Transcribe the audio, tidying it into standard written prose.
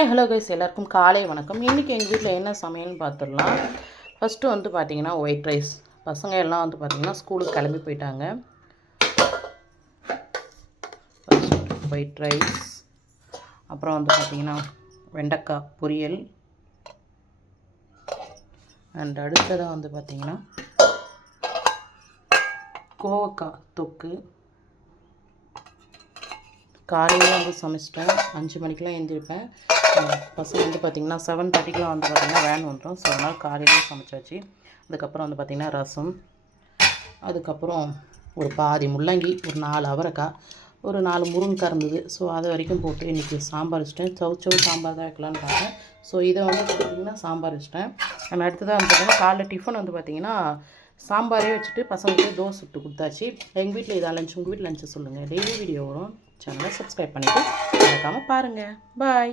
Hi hello guys, எல்லாருக்கும் காலை வணக்கம். இன்றைக்கி எங்கள் வீட்டில் என்ன சமையல்னு பார்த்துடலாம். ஃபஸ்ட்டு வந்து பார்த்திங்கன்னா ஒயிட் ரைஸ். பசங்க எல்லாம் வந்து பார்த்திங்கன்னா ஸ்கூலுக்கு கிளம்பி போயிட்டாங்க. ஒயிட் ரைஸ், அப்புறம் வந்து பார்த்திங்கன்னா வெண்டைக்காய் பொரியல், அண்ட் அடுத்ததாக வந்து பார்த்திங்கன்னா கோவக்காய் தொக்கு. காலையில் வந்து சமைச்சிட்டேன். 5 மணிக்கெலாம் எழுந்திருப்பேன். பசங்க வந்து பார்த்திங்கன்னா 7:30க்குலாம் வந்து பார்த்திங்கன்னா வேன் வந்துடும். ஸோ அதனால் காலையிலேயே சமைச்சாச்சு. அதுக்கப்புறம் வந்து பார்த்திங்கன்னா ரசம், அதுக்கப்புறம் ஒரு பாதி முள்ளங்கி, ஒரு 4 அவரைக்காய், ஒரு 4 முருங்கைக்காய் இருந்தது. ஸோ அது வரைக்கும் போட்டு இன்றைக்கி சாம்பார் வச்சிட்டேன். சவுச்சவு சாம்பார் தான் வைக்கலான்னு பார்த்தேன். ஸோ இதை வந்து பார்த்திங்கன்னா சாம்பார் வச்சிட்டேன். நம்ம அடுத்ததாக வந்து பார்த்திங்கன்னா காலைல டிஃபன் வந்து பார்த்திங்கன்னா சாம்பாரே வச்சுட்டு பசங்களுக்கு தோசை சுட்டு கொடுத்தாச்சு. எங்கள் வீட்டில் இதாக லஞ்ச், உங்கள் வீட்டில் லஞ்சு சொல்லுங்கள். டெய்லி வீடியோ வரும். சேனலை சப்ஸ்கிரைப் பண்ணிவிட்டு மறக்காமல் பாருங்கள். பாய்.